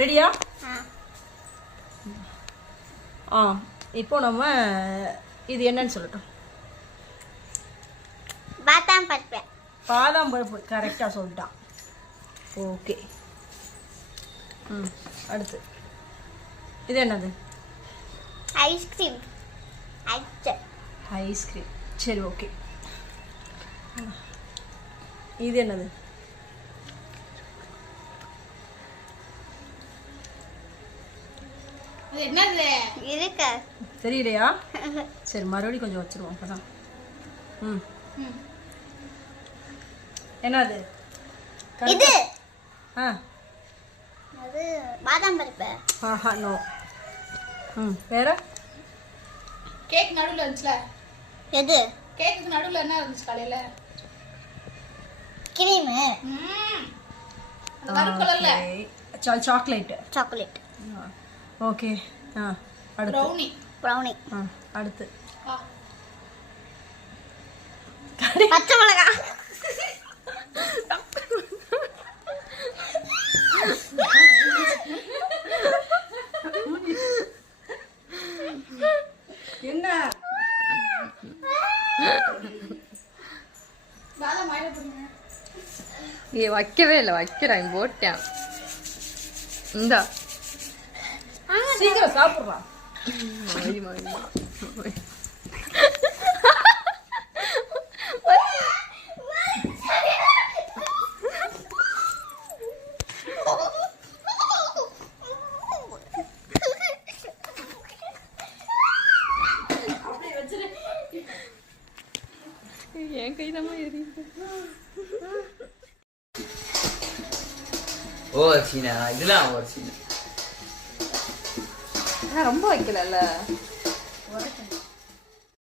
ரெடியா? இப்போ நம்ம இது என்னன்னு சொல்லட்டும். பாதாம் பருப்பு. பாதாம் பருப்பு கரெக்டாக சொல்லிட்டான். ஓகே. அடுத்து இது என்னது? ஐஸ்கிரீம். ஐஸ்கிரீம். சரி, ஓகே. இது என்னது? என்னது இருக்கு தெரியலையா? சரி, மறுபடியும் கொஞ்சம் வச்சிருவோம் அப்பதான். என்னது? இது அது பாதாம் பருப்பு. நோ. வேற? கேக் நடுவுல இருந்துச்சுல. எது? கேக்குக்கு நடுவுல என்ன இருந்துச்சு காலையில? கிரீம். அந்த கருப்பு கலர்ல சாக்லேட். ஓகே. அடுத்து ப்ரௌனி. அடுத்து பச்சை மிளகாய். என்ன? வைக்கவே இல்லை, வைக்கிறான், போட்டேன். இந்தா சீக்கிரம் சாப்பிடுறான். என் கைதமா எரியுது. ஓ சீனா, இதெல்லாம் ஒரு சீனா ரொம்ப வைக்கல.